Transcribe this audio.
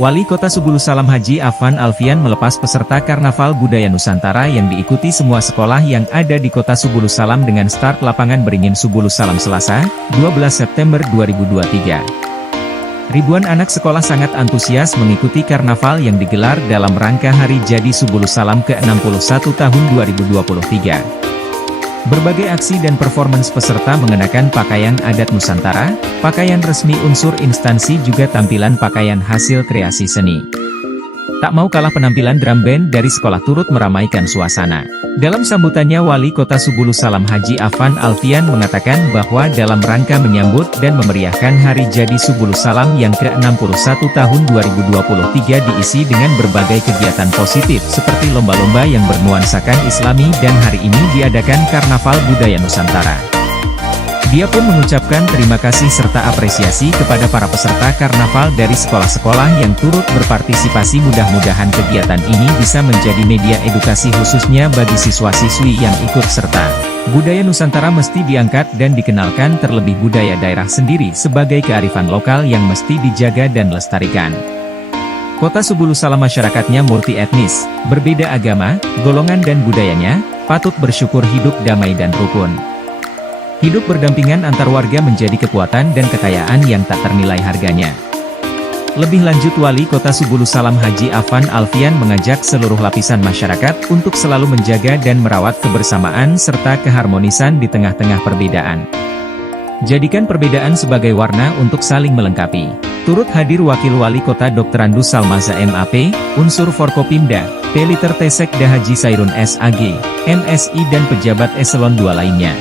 Wali Kota Subulu Salam Haji Afan Alfian melepas peserta Karnaval Budaya Nusantara yang diikuti semua sekolah yang ada di Kota Subulu Salam dengan start lapangan Beringin Subulu Salam Selasa, 12 September 2023. Ribuan anak sekolah sangat antusias mengikuti karnaval yang digelar dalam rangka Hari Jadi Subulu Salam ke-61 tahun 2023. Berbagai aksi dan performance peserta mengenakan pakaian adat Nusantara, pakaian resmi unsur instansi juga tampilan pakaian hasil kreasi seni. Tak mau kalah penampilan drum band dari sekolah turut meramaikan suasana. Dalam sambutannya Wali Kota Subulu Salam Haji Afan Alfian mengatakan bahwa dalam rangka menyambut dan memeriahkan Hari Jadi Subulu Salam yang ke-61 tahun 2023 diisi dengan berbagai kegiatan positif seperti lomba-lomba yang bernuansakan Islami dan hari ini diadakan Karnaval Budaya Nusantara. Dia pun mengucapkan terima kasih serta apresiasi kepada para peserta karnaval dari sekolah-sekolah yang turut berpartisipasi. Mudah-mudahan kegiatan ini bisa menjadi media edukasi khususnya bagi siswa-siswi yang ikut serta. Budaya Nusantara mesti diangkat dan dikenalkan, terlebih budaya daerah sendiri sebagai kearifan lokal yang mesti dijaga dan lestarikan. Kota Subulu Salam masyarakatnya multi etnis, berbeda agama, golongan dan budayanya, patut bersyukur hidup damai dan rukun. Hidup berdampingan antar warga menjadi kekuatan dan kekayaan yang tak ternilai harganya. Lebih lanjut Wali Kota Subulu Salam Haji Afan Alfian mengajak seluruh lapisan masyarakat untuk selalu menjaga dan merawat kebersamaan serta keharmonisan di tengah-tengah perbedaan. Jadikan perbedaan sebagai warna untuk saling melengkapi. Turut hadir Wakil Wali Kota Dr. Andus Salmaza MAP, unsur Forkopimda, Peliter Tesekda Haji Sairun SAG, MSI dan pejabat eselon 2 lainnya.